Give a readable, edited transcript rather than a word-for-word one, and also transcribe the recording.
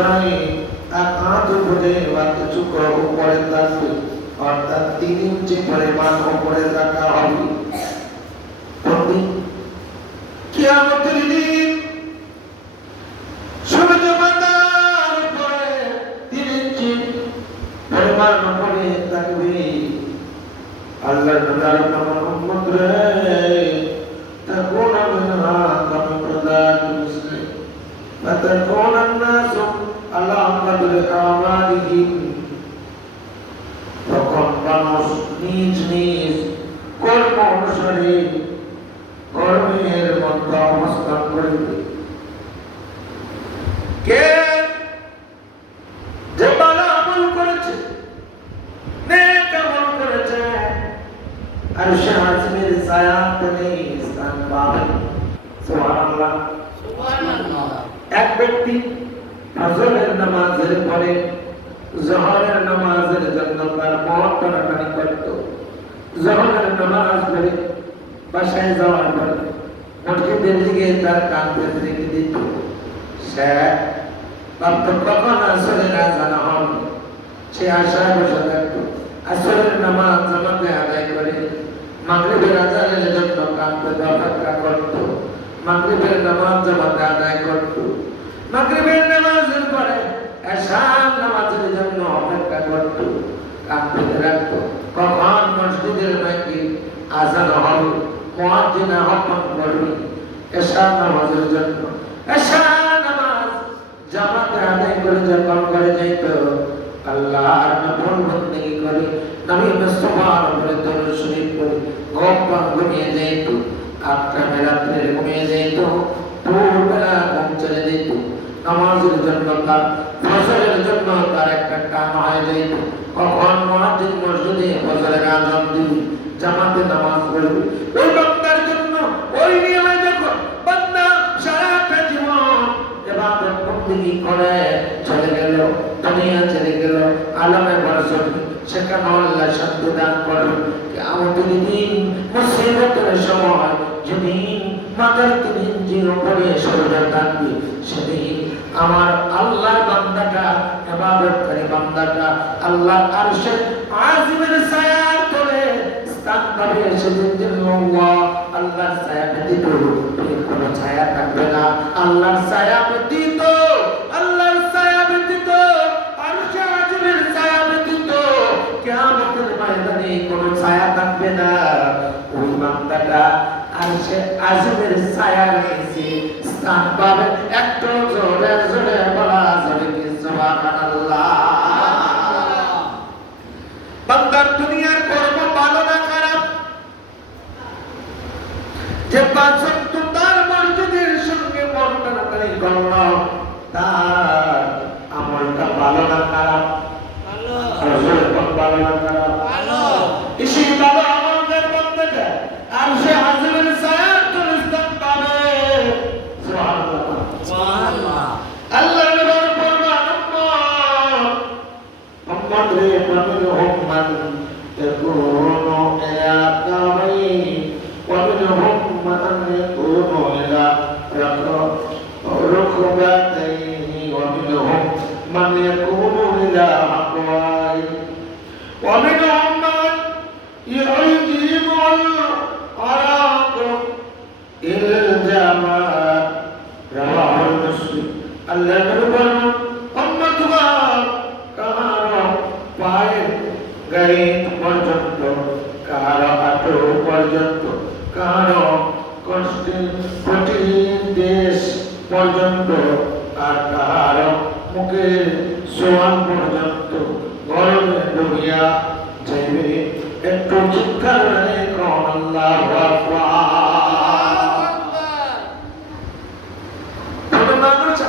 সময় হাত উপরে বা কিছু উপরে থাকবে, অর্থাৎ 3 ইঞ্চি পরিমাণ উপরে রাখা হবে। কিয়ামতের দিন সূর্য মাথার উপরে 3 ইঞ্চি পরিমাণ উপরে থাকবে। আল্লাহর নবী আমার উম্মত রে তাকুনা মিনহা কামা প্রদান মুসলিম فتكون الناس على قدر أعمالهم তখন মানুষ নিজ নিজ কর্ম অনুসারে কর্মের মধ্যে অবস্থান করিবে। কে যে ভালো আমল করেছে, নেক আমল করেছে, আরশে আজিমের ছায়াতলে স্থান পাবে। সুবহানাল্লাহ, সুবহানাল্লাহ। এক ব্যক্তি ফজরের নামাজের পরে যোহরের নামাজের জন্য তার মন টানাটানি করত। যোহরের নামাজ পড়ে বাসায় যাওয়ার পরে মসজিদের দিকে তার কাঁধে রেখে দিত। সে ভাবত কখন আসরের আজান হবে, সে আশায় বসে থাকত। আসরের নামাজ জামাতে আদায় করে মাগরিবের আজানের জন্য কাঁধে অপেক্ষা করত। মাগরিবের নামাজ জামাতে আদায় করত। মাগরিবের নামাজের পরে এশার নামাজের জন্য অপেক্ষা করত। কাঁধে রাখত কখন মসজিদের নাকি আজান হবে, মুয়াজ্জিন আহ্বান করবে এশার নামাজের জন্য। এশার নামাজ জামাতে আদায় করে যখন ঘরে যাইত, আল্লাহর নফল বন্দেগী করে নবী মুস্তাফার উপরে দরুদ শরীফ পড়ে ঘুমিয়ে যাইত। 8টা রাত্রে ঘুমিয়ে যাইত, ভোরবেলা ঘুম চলে যেত। নামাজের জন্য তার ফজরের জন্য তার একটা টান হয়ে যাইত। কখন মুয়াজ্জিন মসজিদে ফজরের আযান দিবে, জামাতে নামাজ পড়বে। ওই বান্দার জন্য ওই নিয়মে যখন বান্দা সারাটা জীবন ইবাদত বন্দেগী করে চলে গেল, দুনিয়া ছেড়ে গেল, আলমে বারজখ সেখানে আল্লাহ শান্তি দান করবে। কিয়ামতের দিন মুসিবতের সময় যেদিন মাথার 3 ইঞ্চির উপরে সূর্য থাকবে, সেদিন আমার আল্লাহর বান্দাটা, ইবাদতকারী বান্দাটা আল্লাহর আরশে আজিমের ছায়ার তলে স্থান পাবে। সেদিন আল্লাহ আল্লাহর ছায়া ব্যতীত কোনো ছায়া থাকবে না। আল্লাহর ছায়া ব্যতীত, আল্লাহর ছায়া ব্যতীত, আরশে আজিমের ছায়া ব্যতীত কিয়ামতের ময়দানে কোনো ছায়া থাকবে না। ওই বান্দাটা আরশে আজিমের ছায়ার নিচে স্থান পাবে। একটু জোরে জোরে বলা যাবে কি সুবহানাল্লাহ। বান্দার দুনিয়ার কর্ম ভালো না খারাপ, যে 5 ওয়াক্ত তার মসজিদের সঙ্গে মন টানাটানি করল, তার আমলটা ভালো না খারাপ? ভালো। ভালো না খারাপ? ভালো। এসে ভালো আমলের বান্দাটা আরশে আজিমের ছায়ার তলে স্থান পাবে। সুবহানাল্লাহ, সুবহানাল্লাহ। আল্লাহর নবীর ফরমান উম্মত রে মিনহুম মান ইয়াকুনু ইলা কামাইন ওয়া মিনহুম মান ইয়াকুনু ইলা রুকবাতাইনি ওয়া মিনহুম মান ইয়াকুনু ইলা আকওয়াইন ওয়া মিনহুম মান ইউজিবুল আরাক ইল জামাত। রাওয়াহুল মুসলিম। আল্লাহর নবী বলেন, উম্মতুকা কারো পায়ের গাইড পর্যন্ত, কারো হাঁটু পর্যন্ত, কারো কঠিন দেশ পর্যন্ত, আর কারো মুখের সোয়াল পর্যন্ত গরমে ডুবিয়া যাইবে। একটু চিৎকার করে কোন আল্লাহু আকবার। মানুষ